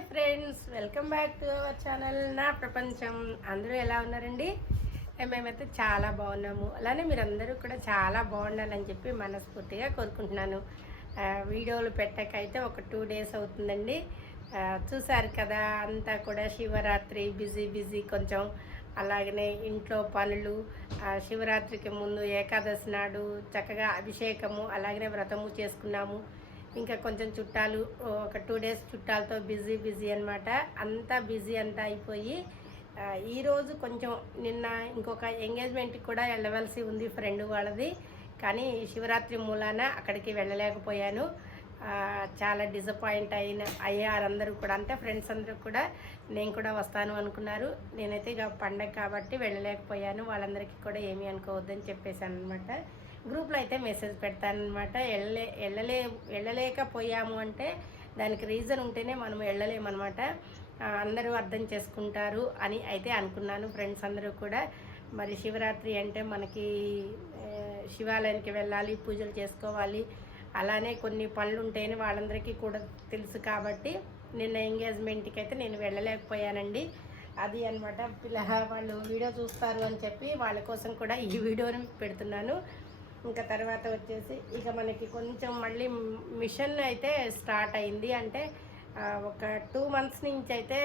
Hi friends welcome back to our channel. నా ప్రపంచం. అందరూ ఎలా ఉన్నారండి? మేమైతే చాలా బాగున్నాము. అలానే మీరందరూ కూడా చాలా బాగుండాలని చెప్పి మనస్ఫూర్తిగా కోరుకుంటున్నాను. వీడియోలు పెట్టకైతే ఒక టూ డేస్ అవుతుందండి. చూసారు కదా అంతా కూడా శివరాత్రి బిజీ బిజీ కొంచెం. అలాగనే ఇంట్లో పనులు శివరాత్రికి ముందు ఏకాదశి నాడు చక్కగా అభిషేకము అలాగనే వ్రతము చేసుకున్నాము. ఇంకా కొంచెం చుట్టాలు ఒక టూ డేస్ చుట్టాలతో బిజీ బిజీ అనమాట అంతా బిజీ అంతా అయిపోయి ఈరోజు కొంచెం నిన్న ఇంకొక ఎంగేజ్మెంట్కి కూడా వెళ్ళవలసి ఉంది ఫ్రెండ్ వాళ్ళది. కానీ శివరాత్రి మూలాన అక్కడికి వెళ్ళలేకపోయాను. చాలా డిసప్పాయింట్ అయిన అయ్యారు అందరూ కూడా అంటే ఫ్రెండ్స్ అందరూ కూడా నేను కూడా వస్తాను అనుకున్నారు. నేనైతే ఇక పండగ కాబట్టి వెళ్ళలేకపోయాను. వాళ్ళందరికీ కూడా ఏమీ అనుకోవద్దని చెప్పేశాను అనమాట గ్రూప్లో అయితే మెసేజ్ పెడతానమాట వెళ్ళలే వెళ్ళలే వెళ్ళలేకపోయాము అంటే దానికి రీజన్ ఉంటేనే మనం వెళ్ళలేమన్నమాట అందరూ అర్థం చేసుకుంటారు అని అయితే అనుకున్నాను ఫ్రెండ్స్ అందరూ కూడా. మరి శివరాత్రి అంటే మనకి శివాలయానికి వెళ్ళాలి పూజలు చేసుకోవాలి. అలానే కొన్ని పనులు ఉంటాయని వాళ్ళందరికీ కూడా తెలుసు కాబట్టి నిన్న ఎంగేజ్మెంట్కి అయితే నేను వెళ్ళలేకపోయానండి. అది అనమాట పిల్ల వాళ్ళు వీడియో చూస్తారు అని చెప్పి వాళ్ళ కోసం కూడా ఈ వీడియోని పెడుతున్నాను. ఇంకా తర్వాత వచ్చేసి ఇక మనకి కొంచెం మళ్ళీ మిషన్ అయితే స్టార్ట్ అయింది. అంటే ఒక టూ మంత్స్ నుంచి అయితే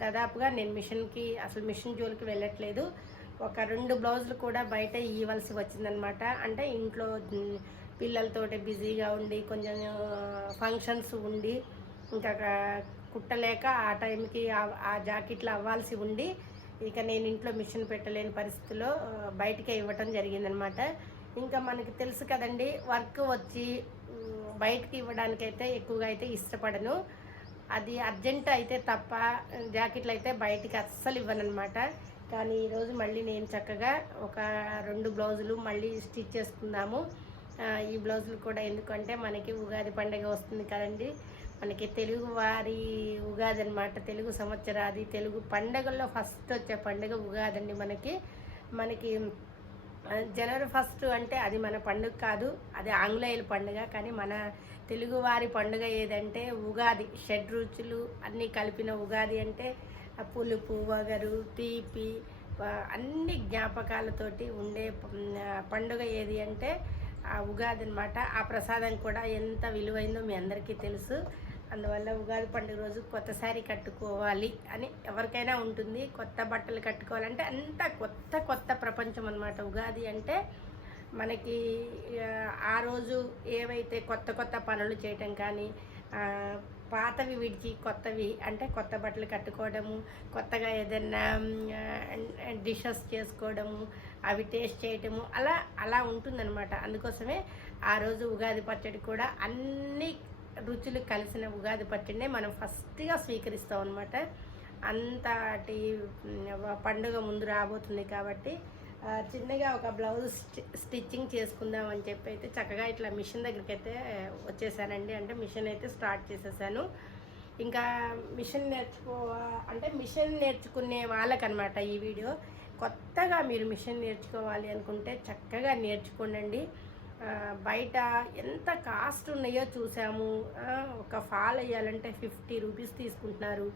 దాదాపుగా నేను మిషన్కి అసలు మిషన్ జోలికి వెళ్ళట్లేదు. ఒక రెండు బ్లౌజులు కూడా బయట ఇవ్వాల్సి వచ్చిందనమాట. అంటే ఇంట్లో పిల్లలతోటి బిజీగా ఉండి కొంచెం ఫంక్షన్స్ ఉండి ఇంకా కుట్టలేక ఆ టైంకి ఆ- జాకెట్లు అవ్వాల్సి ఉండి ఇక నేను ఇంట్లో మిషన్ పెట్టలేని పరిస్థితిలో బయటకే బయటికే ఇవ్వటం జరిగిందనమాట. ఇంకా మనకి తెలుసు కదండి వర్క్ వచ్చి బయటకి బయటికి ఇవ్వడానికైతే ఎక్కువగా అయితే ఇష్టపడను. అది అర్జెంట్ అయితే తప్ప జాకెట్లు అయితే బయటికి అస్సలు ఇవ్వనమాట కానీ ఈరోజు మళ్ళీ నేను చక్కగా ఒక రెండు బ్లౌజులు మళ్ళీ స్టిచ్ చేసుకుందాము. ఈ బ్లౌజులు కూడా ఎందుకంటే మనకి ఉగాది పండుగ వస్తుంది కదండి. మనకి తెలుగు వారి ఉగాది అనమాట తెలుగు సంవత్సరాది తెలుగు పండగల్లో ఫస్ట్ వచ్చే పండుగ ఉగాది అండి మనకి. మనకి జనవరి ఫస్ట్ అంటే అది మన పండుగ కాదు అది ఆంగ్లేయుల పండుగ. కానీ మన తెలుగువారి పండుగ ఏదంటే ఉగాది. షడ్ రుచులు అన్నీ కలిపిన ఉగాది అంటే పులుపు వగరు తీపి అన్ని జ్ఞాపకాలతోటి ఉండే పండుగ ఏది అంటే ఆ ఉగాది అనమాట ఆ ప్రసాదం కూడా ఎంత విలువైందో మీ అందరికీ తెలుసు. అందువల్ల ఉగాది పండుగ రోజు కొత్త శారీ కట్టుకోవాలి అని ఎవరికైనా ఉంటుంది. కొత్త బట్టలు కట్టుకోవాలంటే అంత కొత్త కొత్త ప్రపంచం అనమాట ఉగాది అంటే. మనకి ఆ, రోజు ఏవైతే కొత్త కొత్త పనులు చేయటం కానీ పాతవి విడిచి కొత్తవి అంటే కొత్త బట్టలు కట్టుకోవడము కొత్తగా ఏదైనా డిషెస్ చేసుకోవడము అవి టేస్ట్ చేయటము అలా అలా ఉంటుందన్నమాట. అందుకోసమే ఆ రోజు ఉగాది పచ్చడి కూడా అన్ని రుచులు కలిసిన ఉగాది పచ్చడినే మనం ఫస్ట్గా స్వీకరిస్తాం అనమాట అంతటి పండుగ ముందు రాబోతుంది కాబట్టి చిన్నగా ఒక బ్లౌజ్ స్టిచ్చింగ్ చేసుకుందాం అని చెప్పి అయితే చక్కగా ఇట్లా మిషన్ దగ్గరికి అయితే వచ్చేసానండి. అంటే మిషన్ అయితే స్టార్ట్ చేసేసాను. ఇంకా మిషన్ నేర్చుకో అంటే మిషన్ నేర్చుకునే వాళ్ళకనమాట ఈ వీడియో. కొత్తగా మీరు మిషన్ నేర్చుకోవాలి అనుకుంటే చక్కగా నేర్చుకోండి బయట ఎంత కాస్ట్ ఉన్నాయో చూసాము. ఒక ఫాల్ వేయాలంటే ఫిఫ్టీ రూపీస్ తీసుకుంటున్నారు.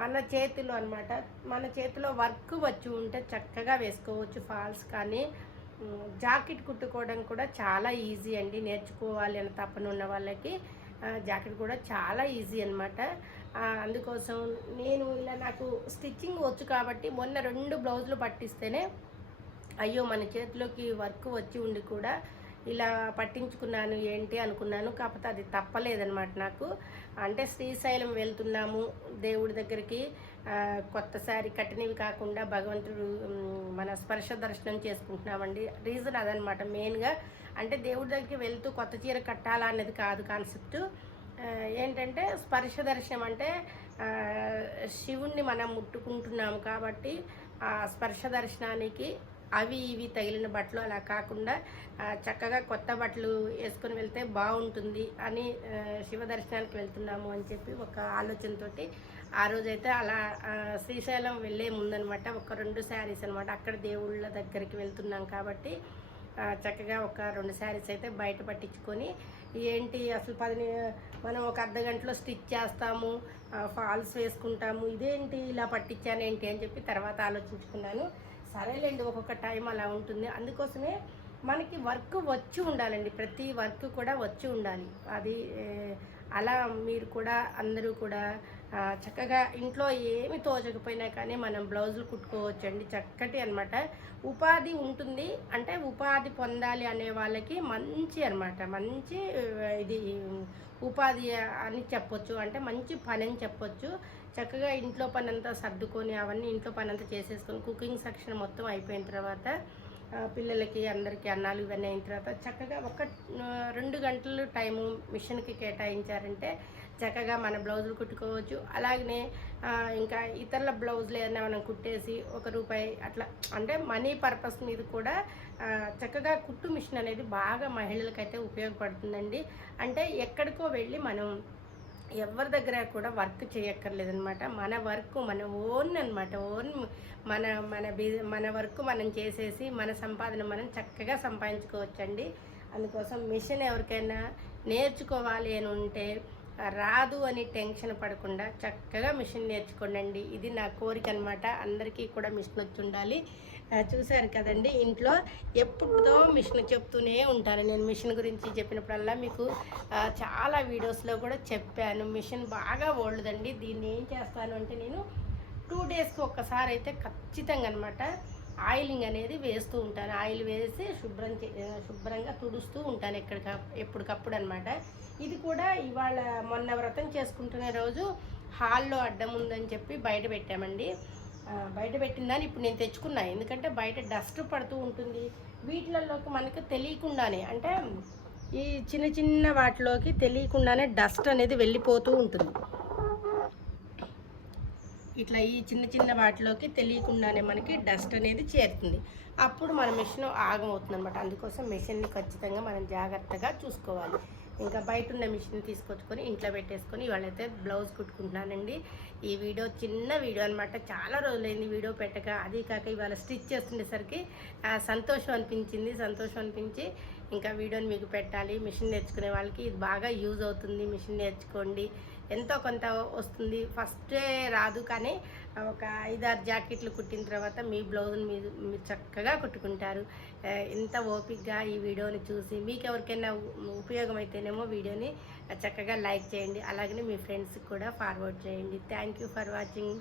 మన చేతిలో అనమాట మన చేతిలో వర్క్ వచ్చి ఉంటే చక్కగా వేసుకోవచ్చు ఫాల్స్ కానీ జాకెట్ కుట్టుకోవడం కూడా చాలా ఈజీ అండి. నేర్చుకోవాలి అని తప్పన ఉన్న వాళ్ళకి జాకెట్ కూడా చాలా ఈజీ అనమాట అందుకోసం నేను ఇలా నాకు స్టిచ్చింగ్ వచ్చు కాబట్టి మొన్న రెండు బ్లౌజులు పట్టిస్తేనే అయ్యో మన చేతిలోకి వర్క్ వచ్చి ఉండి కూడా ఇలా పట్టించుకున్నాను ఏంటి అనుకున్నాను కాకపోతే అది తప్పలేదనమాట నాకు. అంటే శ్రీశైలం వెళ్తున్నాము దేవుడి దగ్గరికి కొత్తసారి కట్టినవి కాకుండా భగవంతుడు మన స్పర్శ దర్శనం చేసుకుంటున్నామండి. రీజన్ అదనమాట మెయిన్గా. అంటే దేవుడి దగ్గరికి వెళ్తూ కొత్త చీర కట్టాలా అనేది కాదు కాన్సెప్ట్. ఏంటంటే స్పర్శ దర్శనం అంటే శివుణ్ణి మనం ముట్టుకుంటున్నాము కాబట్టి ఆ స్పర్శ దర్శనానికి అవి ఇవి తగిలిన బట్టలు అలా కాకుండా చక్కగా కొత్త బట్టలు వేసుకొని వెళ్తే బాగుంటుంది అని శివ దర్శనానికి వెళ్తున్నాము అని చెప్పి ఒక ఆలోచనతోటి ఆ రోజైతే అలా శ్రీశైలం వెళ్ళే ముందనమాట. ఒక రెండు శారీస్ అనమాట అక్కడ దేవుళ్ళ దగ్గరికి వెళ్తున్నాం కాబట్టి చక్కగా ఒక రెండు శారీస్ అయితే బయట పట్టించుకొని ఏంటి అసలు పది మనం ఒక అర్ధ గంటలో స్టిచ్ చేస్తాము ఫాల్స్ వేసుకుంటాము ఇదేంటి ఇలా పట్టించాను ఏంటి అని చెప్పి తర్వాత ఆలోచించుకున్నాను. సరేలేండి ఒక్కొక్క టైం అలా ఉంటుంది. అందుకోసమే మనకి వర్క్ వచ్చి ఉండాలండి. ప్రతి వర్క్ కూడా వచ్చి ఉండాలి. అది అలా మీరు కూడా అందరూ కూడా చక్కగా ఇంట్లో ఏమి తోచకపోయినా కానీ మనం బ్లౌజులు కుట్టుకోవచ్చండి. చక్కటి అన్నమాట. ఉపాధి ఉంటుంది. అంటే ఉపాధి పొందాలి అనే వాళ్ళకి మంచి అన్నమాట. మంచి ఇది ఉపాధి అని చెప్పొచ్చు. అంటే మంచి పని అని చెప్పొచ్చు. చక్కగా ఇంట్లో పని అంతా సర్దుకొని అవన్నీ ఇంట్లో పని అంతా చేసేసుకొని కుకింగ్ సెక్షన్ మొత్తం అయిపోయిన తర్వాత పిల్లలకి అందరికీ అన్నాలు ఇవన్నీ అయిన తర్వాత చక్కగా ఒక రెండు గంటలు టైము మిషన్కి కేటాయించారంటే చక్కగా మన బ్లౌజులు కుట్టుకోవచ్చు. అలాగనే ఇంకా ఇతరుల బ్లౌజులు ఏదైనా మనం కుట్టేసి ఒక రూపాయి అట్లా అంటే మనీ పర్పస్ మీద కూడా చక్కగా కుట్టు మిషన్ అనేది బాగా మహిళలకైతే ఉపయోగపడుతుందండి. అంటే ఎక్కడికో వెళ్ళి మనం ఎవరి దగ్గర కూడా వర్క్ చేయక్కర్లేదనమాట మన వర్క్ మన ఓన్ అనమాట ఓన్ మన మన బి మన వర్క్ మనం చేసేసి మన సంపాదన మనం చక్కగా సంపాదించుకోవచ్చండి. అందుకోసం మిషన్ ఎవరికైనా నేర్చుకోవాలి అని ఉంటే రాదు అని టెన్షన్ పడకుండా చక్కగా మిషన్ నేర్చుకోండి ఇది నా కోరిక అనమాట అందరికీ కూడా మిషన్ వచ్చి ఉండాలి. చూశారు కదండి ఇంట్లో ఎప్పుడుదో మిషన్ చెప్తూనే ఉంటాను నేను మిషన్ గురించి చెప్పినప్పుడల్లా మీకు చాలా వీడియోస్లో కూడా చెప్పాను. మిషన్ బాగా ఓల్డ్దండి. దీన్ని ఏం చేస్తాను అంటే నేను టూ డేస్కి ఒక్కసారి అయితే ఖచ్చితంగా అనమాట ఆయిలింగ్ అనేది వేస్తూ ఉంటాను. ఆయిల్ వేసి శుభ్రం చే శుభ్రంగా తుడుస్తూ ఉంటాను ఎక్కడిక ఎప్పటికప్పుడు అనమాట ఇది కూడా ఇవాళ మొన్న వ్రతం చేసుకుంటున్న రోజు హాల్లో అడ్డం ఉందని చెప్పి బయట పెట్టామండి. బయట పెట్టిందని ఇప్పుడు నేను తెచ్చుకున్నా. ఎందుకంటే బయట డస్ట్ పడుతూ ఉంటుంది. వీటిలలోకి మనకు తెలియకుండానే అంటే ఈ చిన్న చిన్న వాటిలోకి తెలియకుండానే డస్ట్ అనేది వెళ్ళిపోతూ ఉంటుంది. ఇట్లా ఈ చిన్న చిన్న వాటిలోకి తెలియకుండానే మనకి డస్ట్ అనేది చేరుతుంది. అప్పుడు మన మిషన్ ఆగమవుతుంది అనమాట అందుకోసం మిషన్ని ఖచ్చితంగా మనం జాగ్రత్తగా చూసుకోవాలి. ఇంకా బయట ఉన్న మిషన్ తీసుకొచ్చుకొని ఇంట్లో పెట్టేసుకొని ఇవాళైతే బ్లౌజ్ కుట్టుకుంటున్నానండి. ఈ వీడియో చిన్న వీడియో అనమాట చాలా రోజులైంది వీడియో పెట్టక. అది కాక ఇవాళ స్టిచ్ చేస్తుండేసరికి సంతోషం అనిపించింది. సంతోషం అనిపించి ఇంకా వీడియోని మీకు పెట్టాలి. మిషన్ నేర్చుకునే వాళ్ళకి ఇది బాగా యూజ్ అవుతుంది. మిషన్ నేర్చుకోండి. ఎంతో కొంత వస్తుంది. ఫస్టే రాదు కానీ ఒక ఐదారు జాకెట్లు కుట్టిన తర్వాత మీ బ్లౌజ్ని మీరు మీరు చక్కగా కుట్టుకుంటారు. ఇంత ఓపిక్గా ఈ వీడియోని చూసి మీకు ఎవరికైనా ఉపయోగం అయితేనేమో వీడియోని చక్కగా లైక్ చేయండి. అలాగనే మీ ఫ్రెండ్స్కి కూడా ఫార్వర్డ్ చేయండి. Thank you for watching